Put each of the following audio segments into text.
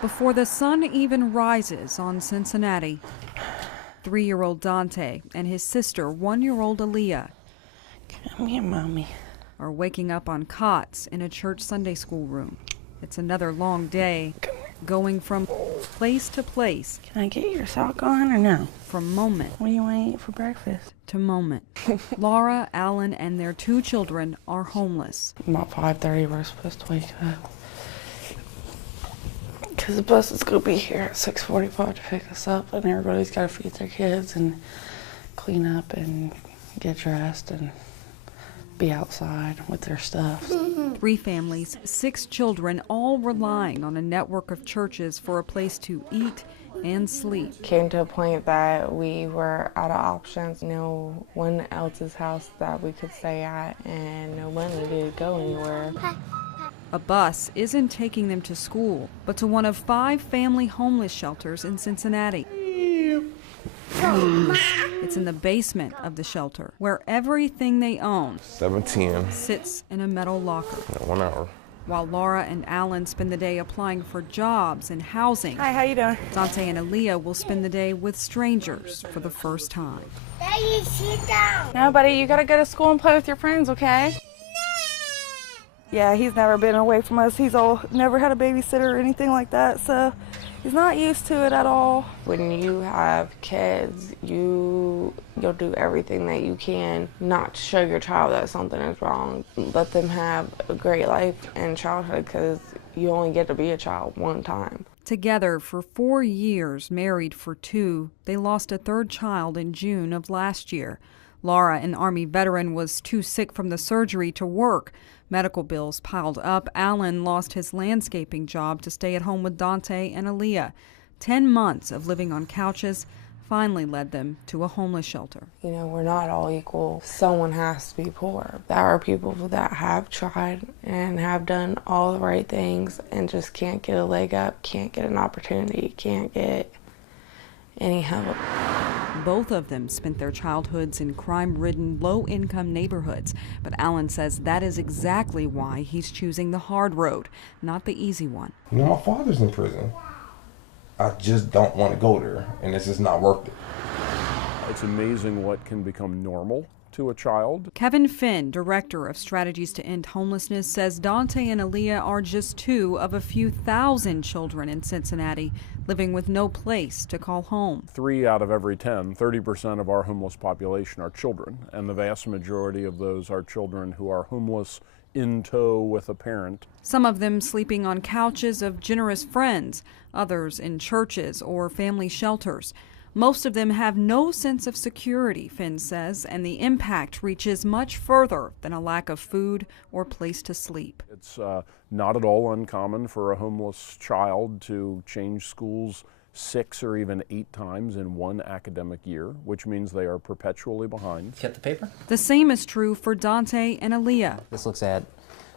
Before the sun even rises on Cincinnati, 3-year-old Dante and his sister, 1-year-old Aaliyah, Come here, Mommy. are waking up on cots in a church Sunday school room. It's another long day, going from place to place. Can I get your sock on or no? From moment. What do you want to eat for breakfast? To moment. Laura, Alan, and their 2 children are homeless. About 5:30, we're supposed to wake up. Because the bus is going to be here at 6:45 to pick us up, and everybody's got to feed their kids and clean up and get dressed and be outside with their stuff. 3 families, 6 children, all relying on a network of churches for a place to eat and sleep. Came to a point that we were out of options. No one else's house that we could stay at, and no money to go anywhere. A bus isn't taking them to school, but to one of 5 family homeless shelters in Cincinnati. It's in the basement of the shelter, where everything they own 7:10. sits in a metal locker. 1 hour. While Laura and Alan spend the day applying for jobs and housing, Hi, how you doing? Dante and Aaliyah will spend the day with strangers for the first time. Daddy, sit down. No, buddy, you got to go to school and play with your friends, okay? Yeah, he's never been away from us. He's never had a babysitter or anything like that, so he's not used to it at all. When you have kids, you'll do everything that you can not to show your child that something is wrong. Let them have a great life in childhood, because you only get to be a child one time. Together for 4 years, married for 2, they lost a 3rd child in June of last year. Laura, an Army veteran, was too sick from the surgery to work. Medical bills piled up. Alan lost his landscaping job to stay at home with Dante and Aaliyah. 10 months of living on couches finally led them to a homeless shelter. You know, we're not all equal. Someone has to be poor. There are people that have tried and have done all the right things and just can't get a leg up, can't get an opportunity, can't get any help. Both of them spent their childhoods in crime-ridden, low-income neighborhoods. But Alan says that is exactly why he's choosing the hard road, not the easy one. You know, my father's in prison. I just don't want to go there, and it's just not worth it. It's amazing what can become normal to a child. Kevin Finn, director of Strategies to End Homelessness, says Dante and Aaliyah are just 2 of a few thousand children in Cincinnati living with no place to call home. 3 out of every 10, 30% of our homeless population are children, and the vast majority of those are children who are homeless in tow with a parent. Some of them sleeping on couches of generous friends, others in churches or family shelters. Most of them have no sense of security, Finn says, and the impact reaches much further than a lack of food or place to sleep. It's not at all uncommon for a homeless child to change schools 6 or even 8 times in one academic year, which means they are perpetually behind. Get the paper? The same is true for Dante and Aaliyah. This looks at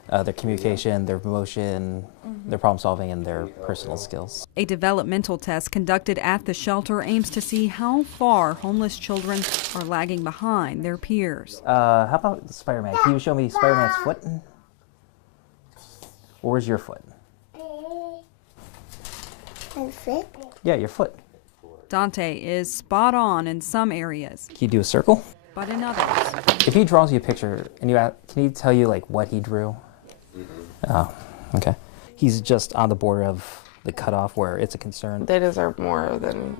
their communication, their emotion, their problem solving, and their personal skills. A developmental test conducted at the shelter aims to see how far homeless children are lagging behind their peers. How about Spider-Man? Can you show me Spider-Man's foot? Where's your foot? My foot? Yeah, your foot. Dante is spot on in some areas, Can you do a circle? but in others, If he draws you a picture, and can he tell you like what he drew? Oh, okay. He's just on the border of the cutoff where it's a concern. They deserve more than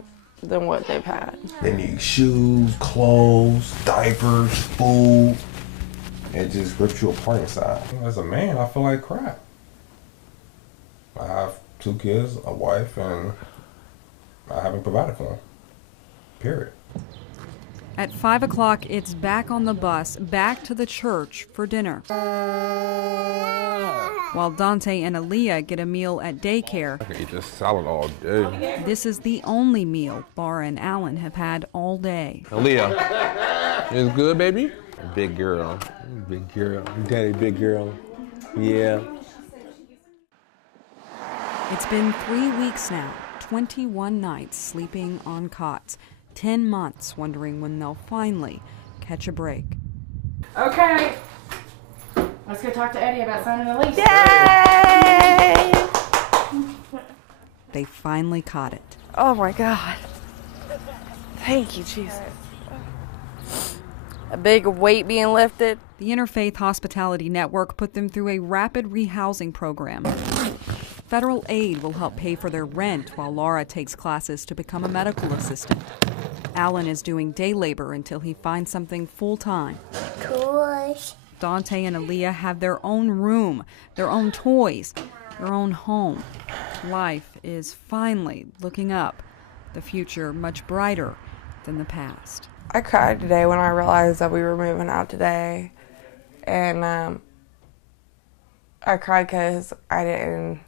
what they've had. They need shoes, clothes, diapers, food. It just rips you apart inside. As a man, I feel like crap. I have 2 kids, a wife, and I haven't provided for them. Period. At 5 o'clock, it's back on the bus, back to the church for dinner. While Dante and Aaliyah get a meal at daycare, I could eat this salad all day. this is the only meal Laura and Alan have had all day. Aaliyah, it's good, baby? Big girl. Big girl. Daddy, big girl. Yeah. It's been 3 weeks now, 21 nights sleeping on cots, 10 months wondering when they'll finally catch a break. Okay. Let's go talk to Eddie about signing the lease. Yay! They finally caught it. Oh my God. Thank you, Jesus. A big weight being lifted. The Interfaith Hospitality Network put them through a rapid rehousing program. Federal aid will help pay for their rent while Laura takes classes to become a medical assistant. Alan is doing day labor until he finds something full-time. Toys. Dante and Aaliyah have their own room, their own toys, their own home. Life is finally looking up, the future much brighter than the past. I cried today when I realized that we were moving out today. And I cried because I didn't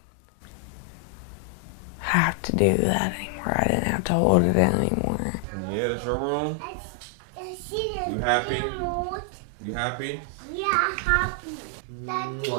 have to do that anymore. I didn't have to hold it in anymore. Yeah, that's your room? You happy? You happy? Yeah, happy. Daddy.